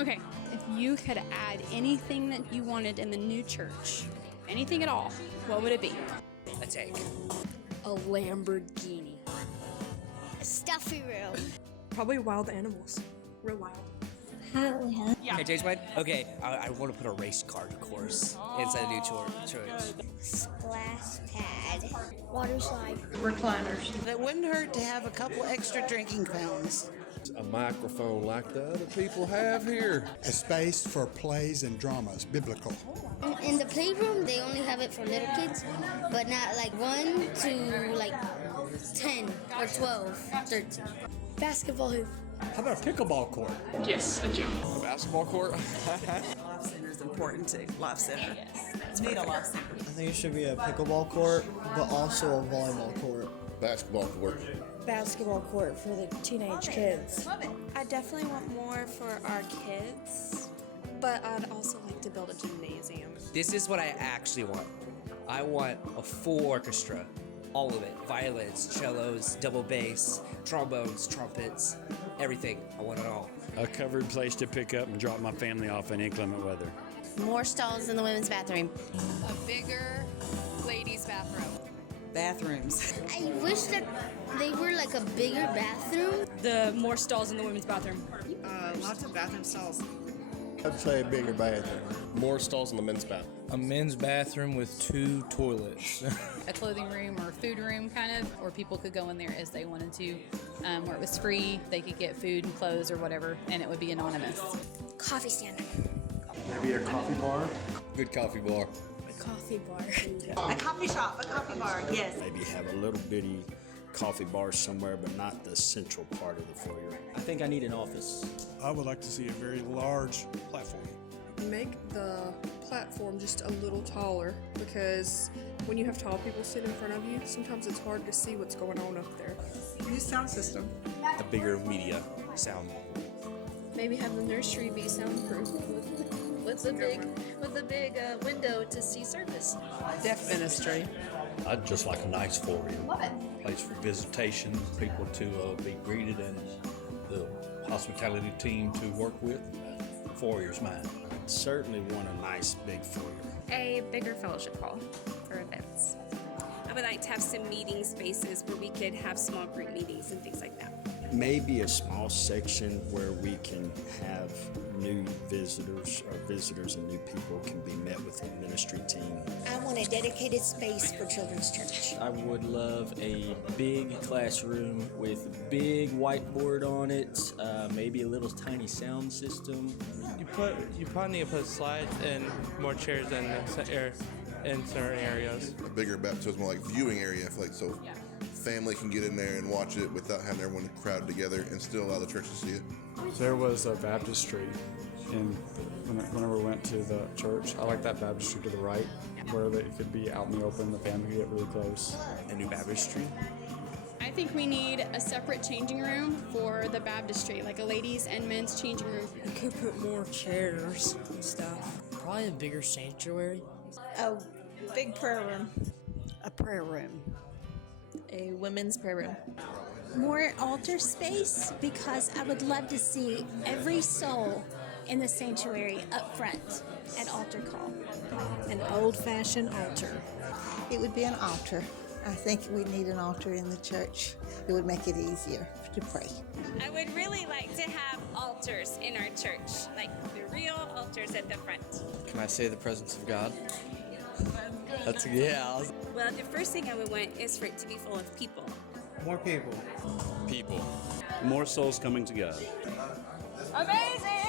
Okay, if you could add anything that you wanted in the new church, anything at all, what would it be? A tank. A Lamborghini. A stuffy room. Probably wild animals. Real wild. Yeah. Can I change mine? Okay, I want to put a race car course inside the new church. Splash pad. Water slide. Recliners. It wouldn't hurt to have a couple extra drinking fountains. A microphone like the other people have here. A space for plays and dramas, biblical. In the playroom, they only have it for little kids, but not like 1 to like 10 or 12, 13. Basketball hoop. How about a pickleball court? Yes, a gym. A basketball court. Life Center is important too. Life Center. Yes. Need a Life Center. I think it should be a pickleball court, but also a volleyball court. Basketball court. Basketball court for the teenage kids. I definitely want more for our kids, but I'd also like to build a gymnasium. This is what I actually want. I want a full orchestra. All of it. Violins, cellos, double bass, trombones, trumpets, everything. I want it all. A covered place to pick up and drop my family off in inclement weather. More stalls in the women's bathroom. A bigger ladies' bathroom. Bathrooms. I wish that they were like a bigger bathroom. The more stalls in the women's bathroom. Lots of bathroom stalls. I'd say a bigger bathroom. More stalls in the men's bathroom. A men's bathroom with 2 toilets. A clothing room or food room, kind of, or people could go in there as they wanted to, where it was free. They could get food and clothes or whatever, and it would be anonymous. Coffee stand. Maybe a coffee bar. Good coffee bar. Coffee bar. A coffee shop, a coffee bar, yes. Maybe have a little bitty coffee bar somewhere, but not the central part of the foyer. I think I need an office. I would like to see a very large platform. Make the platform just a little taller, because when you have tall people sit in front of you, sometimes it's hard to see what's going on up there. New sound system. A bigger media sound. Maybe have the nursery be soundproof with a big window to see service. Deaf ministry. I'd just like a nice foyer. Place for visitation, people to be greeted, and the hospitality team to work with. Foyer's mine. Certainly want a nice big foyer. A bigger fellowship hall for events. I would like to have some meeting spaces where we could have small group meetings and things like that. Maybe a small section where we can have new visitors, or visitors and new people can be met with the ministry team. I want a dedicated space for children's church. I would love a big classroom with a big whiteboard on it, maybe a little tiny sound system. You probably need to put slides and more chairs in certain areas. A bigger baptismal like viewing area, I feel like, so family can get in there and watch it without having everyone crowded together and still allow the church to see it. There was a baptistry whenever we went to the church. I like that baptistry to the right, where it could be out in the open, the family could get really close. A new baptistry. I think we need a separate changing room for the baptistry, like a ladies' and men's changing room. You could put more chairs and stuff. Probably a bigger sanctuary. A big prayer room. A prayer room. A women's prayer room. More altar space, because I would love to see every soul in the sanctuary up front at altar call. An old-fashioned altar. It would be an altar. I think we need an altar in the church. It would make it easier to pray. I would really like to have altars in our church, like the real altars at the front. Can I say the presence of God? That's yeah. Well, the first thing I would want is for it to be full of people. More people. People. More souls coming to God. Amazing!